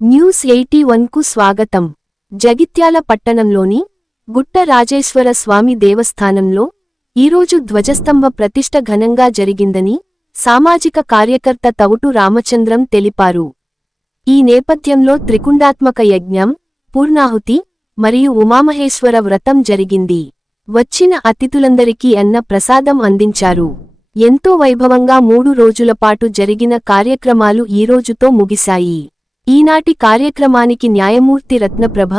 News eighty వన్కు స్వాగతం. జగిత్యాల పట్టణంలోని గుట్ట రాజేశ్వర స్వామి దేవస్థానంలో ఈరోజు ధ్వజస్తంభ ప్రతిష్ట ఘనంగా జరిగిందని సామాజిక కార్యకర్త తవుటు రామచంద్రం తెలిపారు. ఈ నేపథ్యంలో త్రికుండాత్మక యజ్ఞం పూర్ణాహుతి మరియు ఉమామహేశ్వర వ్రతం జరిగింది. వచ్చిన అతిథులందరికీ అన్న ప్రసాదం అందించారు. ఎంతో వైభవంగా మూడు రోజులపాటు జరిగిన కార్యక్రమాలు ఈరోజుతో ముగిశాయి. ఈనాటి కార్యక్రమానికి న్యాయమూర్తి రత్నప్రభ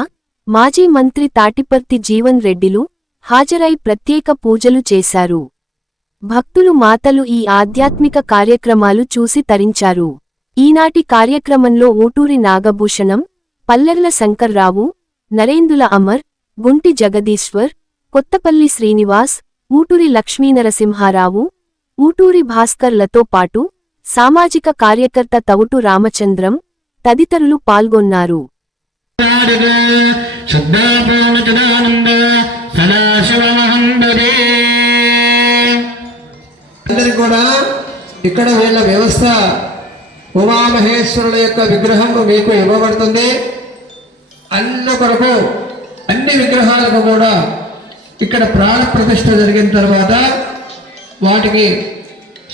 మాజీ మంత్రి తాటిపర్తి జీవన్ రెడ్డిలు హాజరై ప్రత్యేక పూజలు చేశారు. భక్తులు మాతలు ఈ ఆధ్యాత్మిక కార్యక్రమాలు చూసి తరించారు. ఈనాటి కార్యక్రమంలో ఊటూరి నాగభూషణం పల్లెర్ల శంకర్రావు నరేందుల అమర్ గుంటి జగదీశ్వర్ కొత్తపల్లి శ్రీనివాస్ ఊటూరి లక్ష్మీనరసింహారావు ఊటూరి భాస్కర్లతో పాటు సామాజిక కార్యకర్త తవుటు రామచంద్రం తదితరులు పాల్గొన్నారు. కూడా ఇక్కడ వీళ్ళ వ్యవస్థ ఉమామహేశ్వరుల యొక్క విగ్రహం మీకు ఇవ్వబడుతుంది. అన్న కొరకు అన్ని విగ్రహాలకు కూడా ఇక్కడ ప్రాణ ప్రతిష్ఠ జరిగిన తర్వాత వాటికి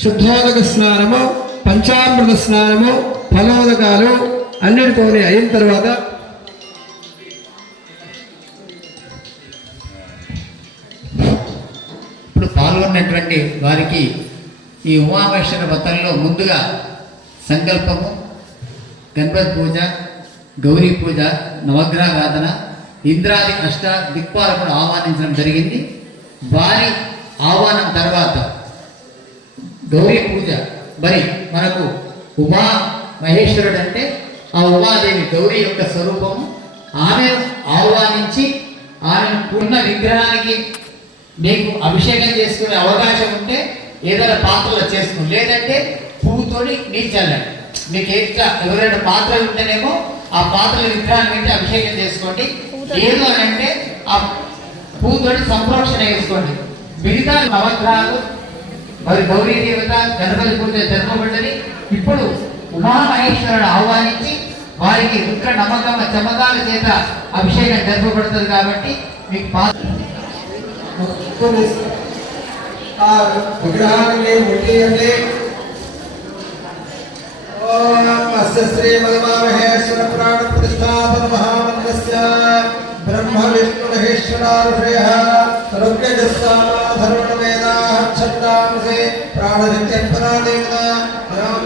శుద్ధోదక స్నానము పంచామృత స్నానము ఫలోదకాలు అన్నిటితోనే అయిన తర్వాత ఇప్పుడు పాల్గొన్నటువంటి వారికి ఈ ఉమామేశ్వర వ్రతంలో ముందుగా సంకల్పము గణపతి పూజ గౌరీ పూజ నవగ్రహారాధన ఇంద్రాది అష్ట దిక్పాలకుడు ఆహ్వానించడం జరిగింది. వారి ఆహ్వానం తర్వాత గౌరీ పూజ. మరి మనకు ఉమా మహేశ్వరుడు అంటే ఆ ఉమాదేవి గౌరీ యొక్క స్వరూపము. ఆమెను ఆహ్వానించి ఆమెను పూర్ణ విగ్రహానికి మీకు అభిషేకం చేసుకునే అవకాశం ఉంటే ఏదైనా పాత్రలో చేసుకుని లేదంటే పువ్వుతోని నీళ్ళు చల్లండి మీకు ఎట్లా ఎవరైనా పాత్రలు ఉంటేనేమో ఆ పాత్రల విగ్రహాన్ని పెట్టి అభిషేకం చేసుకోండి. ఏదో అని అంటే ఆ పువ్వుతోటి సంప్రోక్షణ చేసుకోండి. మిగతా నవగ్రహాలు మరి గౌరీ దేవత గణపతి పూజ జరపబడ్డది ఇప్పుడు ఉమామహేశ్వరుడు ఆహ్వానించి వారికి రుద్ర నమ్మకం చమదాల చేత అభిషేకం జరపబడుతుంది కాబట్టి మీకు పాత్ర విగ్రహాన్ని ముట్టియండి ఓం శ్రీ మదమామహేశ్వర ప్రాణ ప్రతిష్టాపన మహామంత్రస్య బ్రహ్మ విష్ణు మహేశ్వరారుషయ ఛందాంసే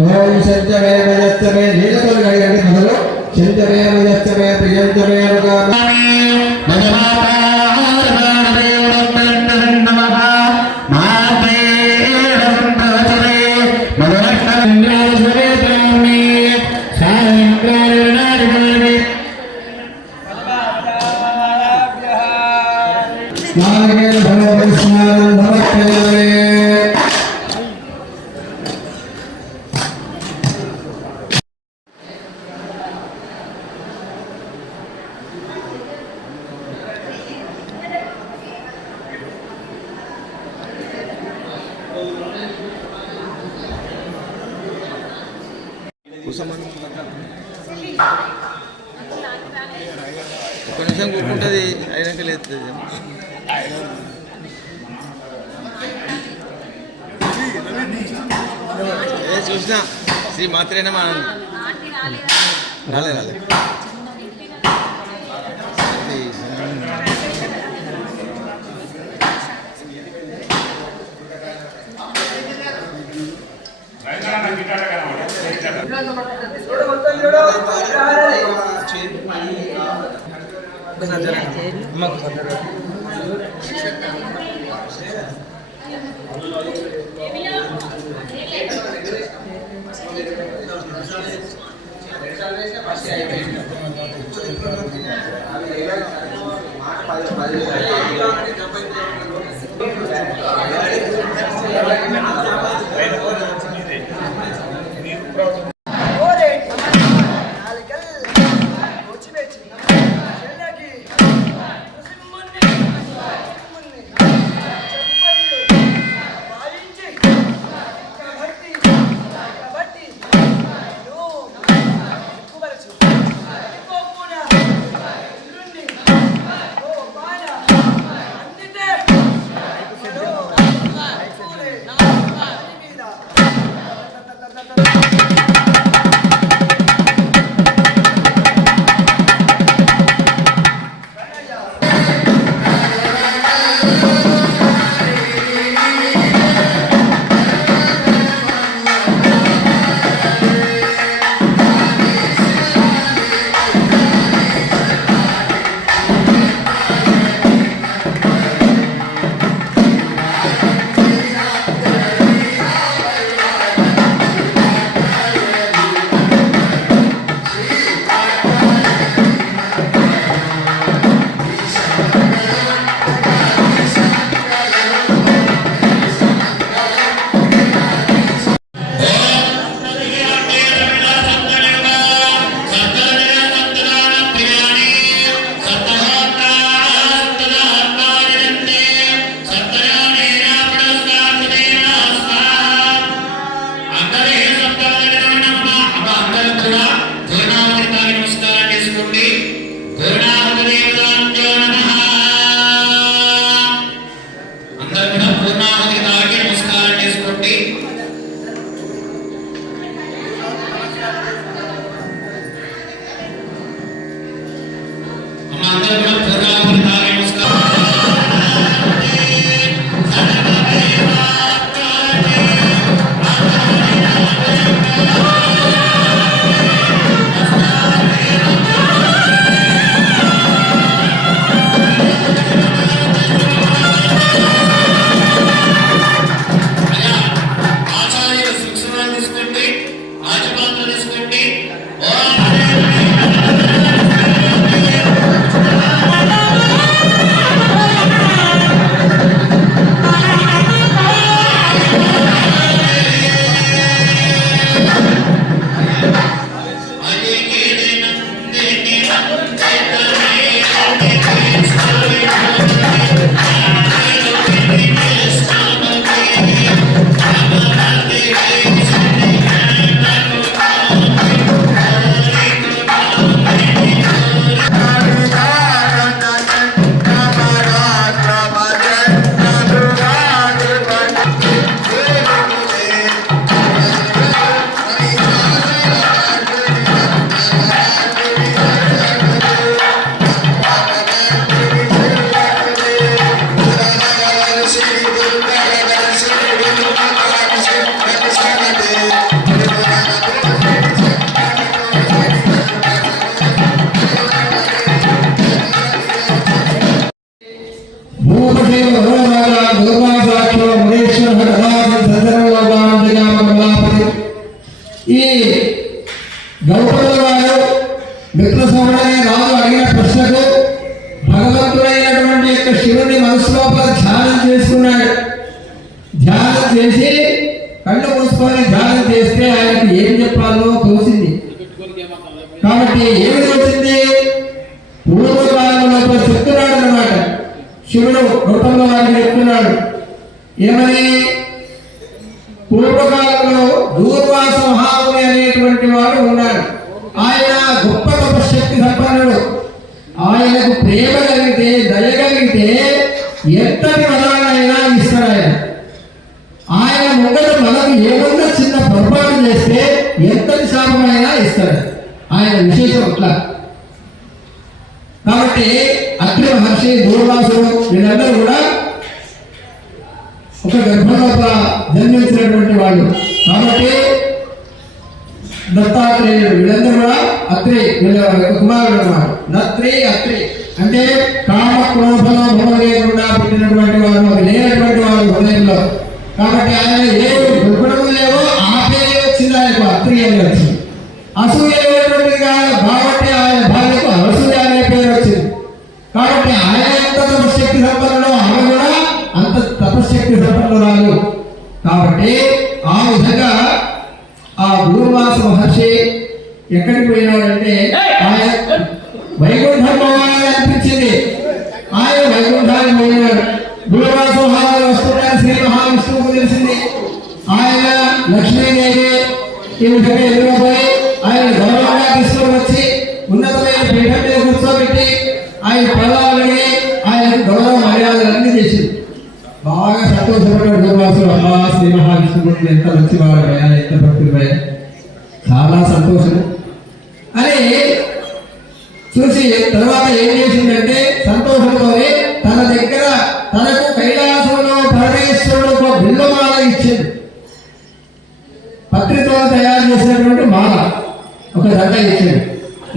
ఓం శంచమే మయచ్చమే నీలతలు కలిగండి మొదలు శంచమే మయచ్చమే ప్రియంతమే అనుగా ఒక నిమిషం కూర్చుంటుంది అయినాక లేదు ఏ చూసినా శ్రీ మాత్రేనా మా రాలే రాలే. ఫస్ట్ అయిపోయింది మాట పది పది కాబట్టి ఏమి తోచింది పూర్వకాలంలో చెప్తున్నాడు అనమాట శివుడు గౌతమ వారికి చెప్తున్నాడు. ఏమని? పూర్వకాలంలో దూర్వాస మహాముని అనేటువంటి వాడు ఉన్నాడు. ఆయన గొప్ప తపశక్తి సంపన్నుడు. ఆయనకు ప్రేమ కలిగితే దయ కలిగితే ఎంతటి వరాలైనా ఇస్తాడు ఆయన. ఆయన ముంగట మనకు ఏమన్నా చిన్న పొరపాటు చేస్తే ఎంతటి శాపమైనా ఇస్తాడు. ఆయన విశేషం అట్లా. కాబట్టి అత్రి మహర్షి దూర్వాసుడు వీళ్ళందరూ కూడా ఒక గర్భలోపల జన్మించినటువంటి వాళ్ళు. కాబట్టి దత్తాత్రేయుడు వీళ్ళందరూ కూడా అత్రి వీళ్ళ కుమారుడు అన్నమాట. దత్రి అత్రి. అంటే కామ క్రోధలో భూమ లేకుండా పుట్టినటువంటి వారు అవి లేనటువంటి అసూయ లేనటువంటిది కాదు కాబట్టి ఆయన భార్యకు అనసూయ అనే పేరు వచ్చింది. కాబట్టి ఆయన ఎంత తపశక్తి సంపన్నురాలు. కాబట్టి ఆ విధంగా ఆ దూర్వాస మహర్షి ఎక్కడికి పోయినాడంటే ఆయన వైకుంఠం పోవాలని అనిపించింది. ఆయన వైకుంఠానికి పోయినాడు. దూర్వాస మహారాజు వస్తున్నాడు శ్రీ మహావిష్ణువుకు తెలిసింది. ఆయన లక్ష్మీదేవి ఈ విధంగా ఎదురుపోయి ఆయన గౌరవంగా తీసుకొని వచ్చి ఉన్నతమైన పీఠం మీద కూర్చోబెట్టి ఆయన పదాలని ఆయన గౌరవ మర్యాదలన్నీ చేసింది. బాగా సంతోషపడ్డాడు దూర్వాసుడు అమ్మా శ్రీ మహావిష్ణువుడు ఎంత మంచివాడు ఎంత భక్తుడు చాలా సంతోషం అని చూసి తర్వాత ఏం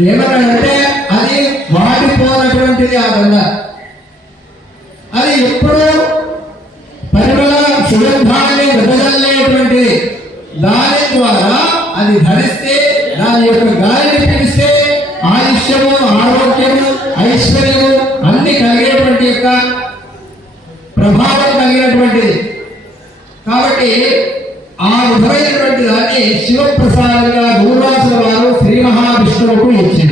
ఏమన్నాడంటే అది వాడిపోనటువంటిది ఆ దండ. అది ఎప్పుడూ పరిమళ సుగంధాన్ని వెదజల్లేటువంటిది దాని ద్వారా అది ధరిస్తే దాని యొక్క గాలిని పిలిస్తే ఆయుష్యము ఆరోగ్యము ఐశ్వర్యం